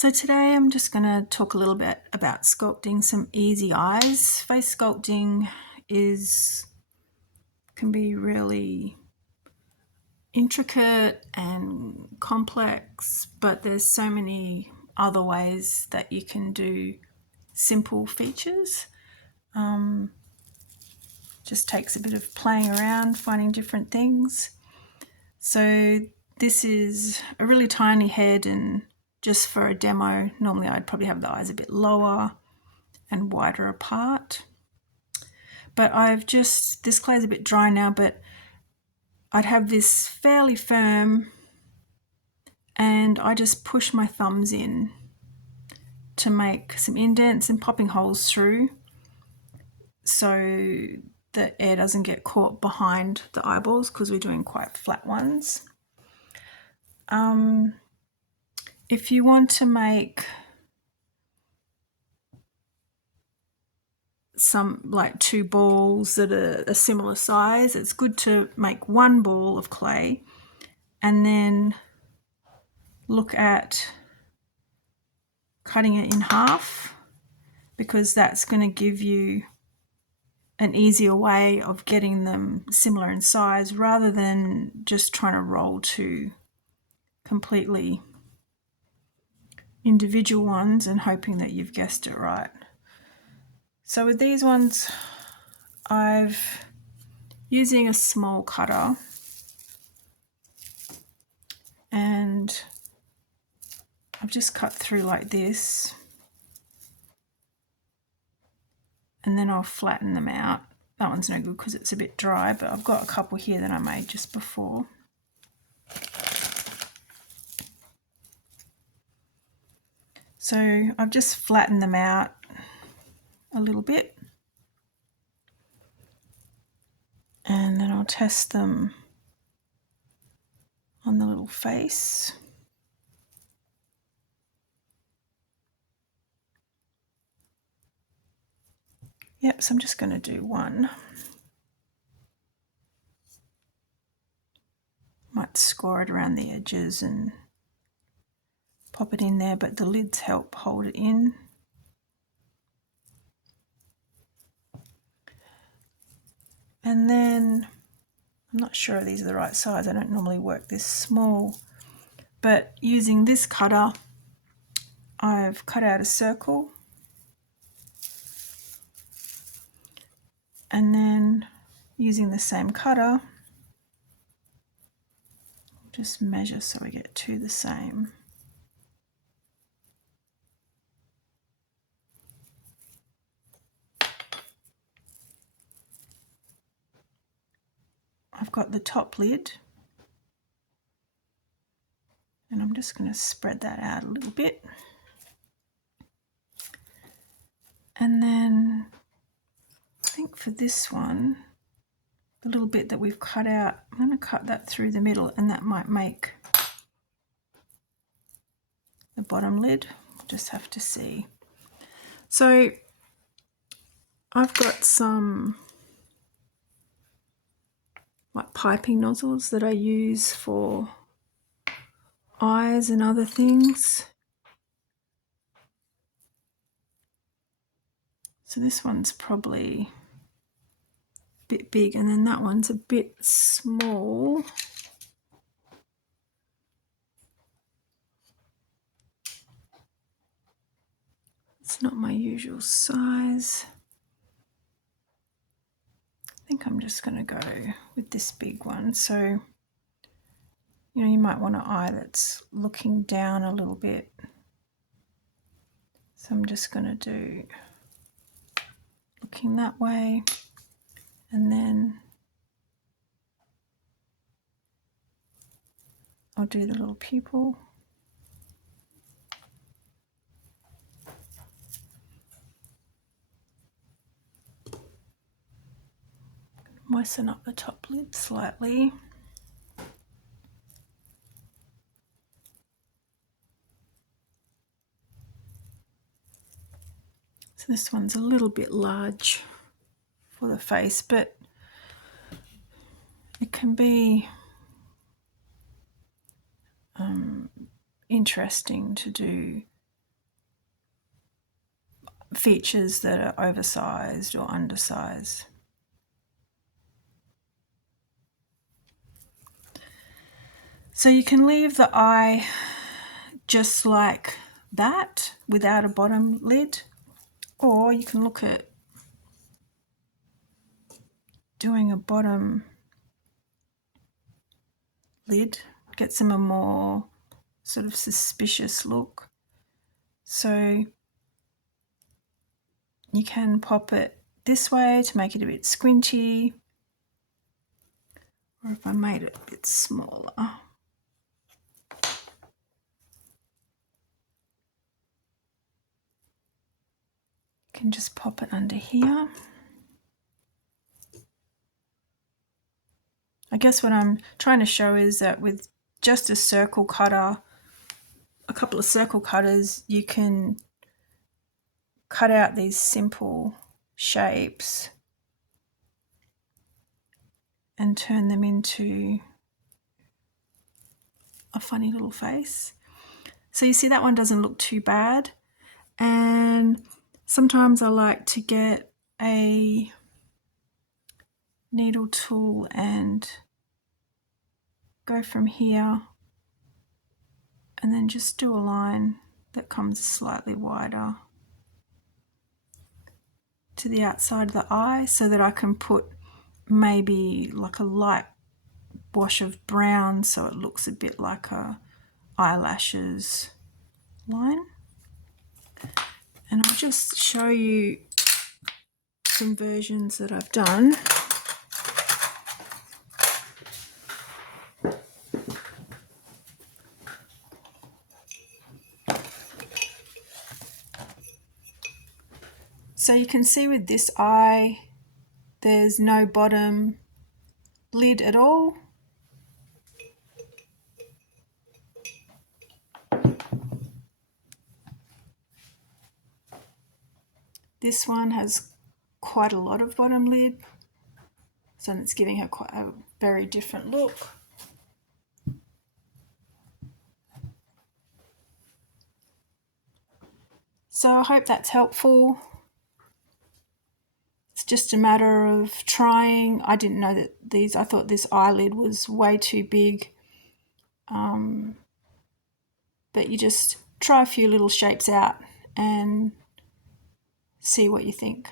So today I'm just going to talk a little bit about sculpting some easy eyes. Face sculpting can be really intricate and complex, but there's so many other ways that you can do simple features. Just takes a bit of playing around, finding different things. So this is a really tiny head, and just for a demo, normally I'd probably have the eyes a bit lower and wider apart. But this clay's a bit dry now, but I'd have this fairly firm, and I just push my thumbs in to make some indents and popping holes through so that air doesn't get caught behind the eyeballs because we're doing quite flat ones. If you want to make some like two balls that are a similar size, it's good to make one ball of clay and then look at cutting it in half, because that's going to give you an easier way of getting them similar in size rather than just trying to roll two completely individual ones and hoping that you've guessed it right. So with these ones, I've using a small cutter, and I've just cut through like this, and then I'll flatten them out. That one's no good because it's a bit dry, but I've got a couple here that I made just before. So I've just flattened them out a little bit, and then I'll test them on the little face. Yep, so I'm just going to do one. Might score it around the edges and pop it in there, but the lids help hold it in. And then, I'm not sure if these are the right size, I don't normally work this small, but using this cutter, I've cut out a circle, and then using the same cutter, just measure so we get two the same. I've got the top lid, and I'm just going to spread that out a little bit. And then I think for this one, the little bit that we've cut out, I'm going to cut that through the middle, and that might make the bottom lid. We'll just have to see. So I've got some like piping nozzles that I use for eyes and other things. So this one's probably a bit big, and then that one's a bit small. It's not my usual size. I think I'm just going to go with this big one. So, you know, you might want an eye that's looking down a little bit. So I'm just going to do looking that way, and then I'll do the little pupil. Moisten up the top lid slightly. So this one's a little bit large for the face, but it can be interesting to do features that are oversized or undersized. So you can leave the eye just like that without a bottom lid, or you can look at doing a bottom lid, gets them a more sort of suspicious look. So you can pop it this way to make it a bit squinty, or if I made it a bit smaller, you can just pop it under here. I guess what I'm trying to show is that with just a circle cutter, a couple of circle cutters, you can cut out these simple shapes and turn them into a funny little face. So you see that one doesn't look too bad. And sometimes I like to get a needle tool and go from here and then just do a line that comes slightly wider to the outside of the eye, so that I can put maybe like a light wash of brown so it looks a bit like a eyelashes line. And I'll just show you some versions that I've done. So you can see with this eye, there's no bottom lid at all. This one has quite a lot of bottom lid, so it's giving her quite a very different look. So I hope that's helpful. It's just a matter of trying. I didn't know that I thought this eyelid was way too big. But you just try a few little shapes out and see what you think.